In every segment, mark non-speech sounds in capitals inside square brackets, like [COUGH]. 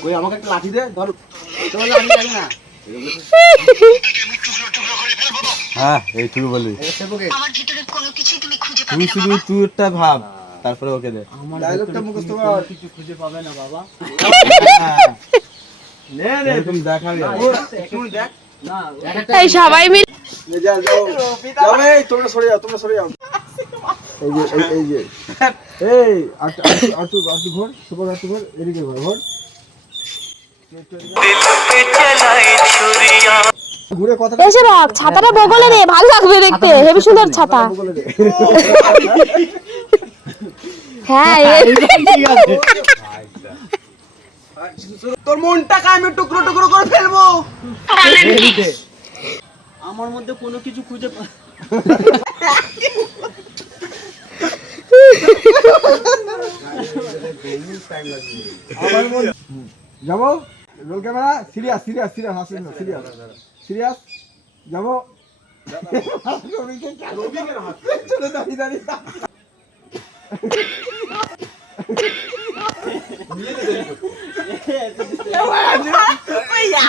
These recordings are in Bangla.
ওই আমাকে একটা লাঠি দে ধর। তোমার লাঠি লাগে না। হ্যাঁ এইটুকু বলি। আমার ভিতরে কোনো কিছুই তুমি খুঁজে পাবে তুই শুধু বাবা। তুইটা ভাব তারপরে ওকে দে। ডায়লগটা মুখস্থ কর। কিছু খুঁজে পাবে না বাবা। নে নে। এরকম দেখাবি আর। দেখ। না এই সবাই মিলে যা যাও। যাও এই তোমরা সরে যাও তোমরা সরে যাও। এই যে এই এই যে। [LAUGHS] এই আট আট আট আট ঘর সুপার আট ঘর এদিকে ঘর ঘর। ঘুরে কথা এসে রাখ ছাতাটা বগলে রে ভালো লাগবে দেখতে। হেবি সুন্দর ছাতা। হ্যাঁ তোর মনটাকে আমি টুকরো টুকরো করে ফেলব। আমার মধ্যে কোনো কিছু খুঁজে মন যাব? Roll camera serious serious serious হাসিস না সিরিয়াস সিরিয়াস যাব চলো দাঁড়িয়ে দাঁড়িয়ে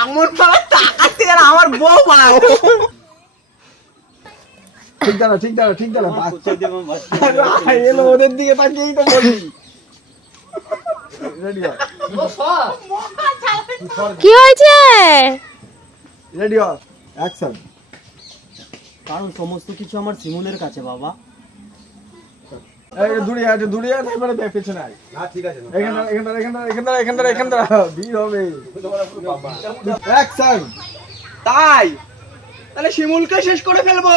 এমন ভাবে তাকাচ্ছে আমার বউ ঠিক দাঁড়া ঠিক দাঁড়া ঠিক দাঁড়া এলো ওদের দিকে তাকিয়েই তো বলি। কি হয়েছে রেডি হ অ্যাকশন কারণ সমস্ত কিছু আমার শিমুলের কাছে বাবা এই দূরে আয় দূরে আয় এবারে দেখ পেছনে আয় এখানটা এখানটা এখানটা এখানটা এখানটা এখানটা ভিড় হবে অ্যাকশন তাই তাহলে শিমুলকে শেষ করে ফেলব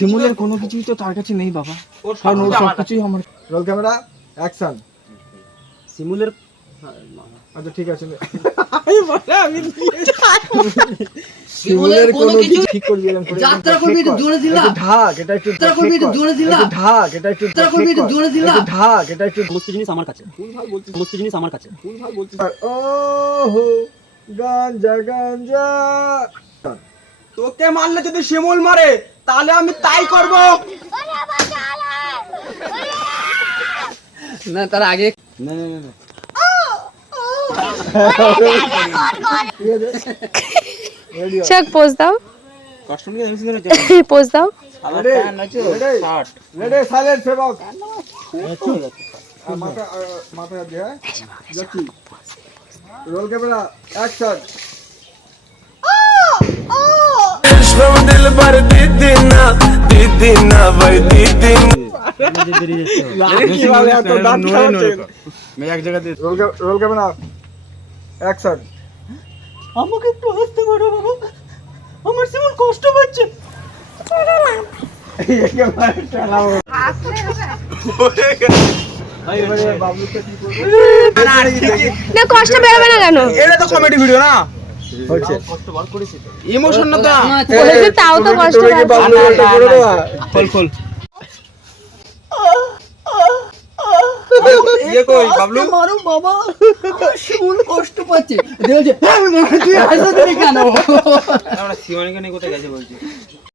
শিমুলের কোনো কিছুই তো তার কাছে নেই বাবা। কারণ ওর সব কিছুই আমার রোল ক্যামেরা অ্যাকশন শিমুলের আচ্ছা ঠিক আছে। শিমুলের কোনো কিছু ঠিক করবি এরকম যাত্রা করবি একটু জোরে দিলা। ঢাক এটা একটু যাত্রা করবি একটু জোরে দিলা। ঢাক এটা একটু যাত্রা করবি একটু জোরে দিলা। ঢাক এটা একটু সমস্ত জিনিস আমার কাছে। সমস্ত জিনিস আমার কাছে। ও হো গাঞ্জা গাঞ্জা। তোকে মারলে যদি শিমুল মারে তাহলে আমি তাই করব। না তার আগে না না না, না। চেক [LAUGHS] পোজ দাও। কাস্টমারকে আমি শুনে পোজ দাও। রেডি রেডি সাইলেন্ট সেবক মাথা মাথা দিয়ে হ্যাঁ? যাচ্ছি। Roll camera action roll camera আমাকে একটু পারো বাবা। আমার শিমুল কষ্ট পাচ্ছে। না কষ্ট বেরোবে না কেন? এটা তো কমেডি ভিডিও না। হচ্ছে ইমোশন না তাও তো কষ্ট তুমি কি পাবে। বাবলুকে করে দেওয়া খোল খোল। ইয়ে কই বাবলু? মারো বাবা। আমার কষ্ট পাচ্ছে। দেখছে "হ্যাঁ, কেন? আমরা নিয়ে কোথায় গেছে বলছি?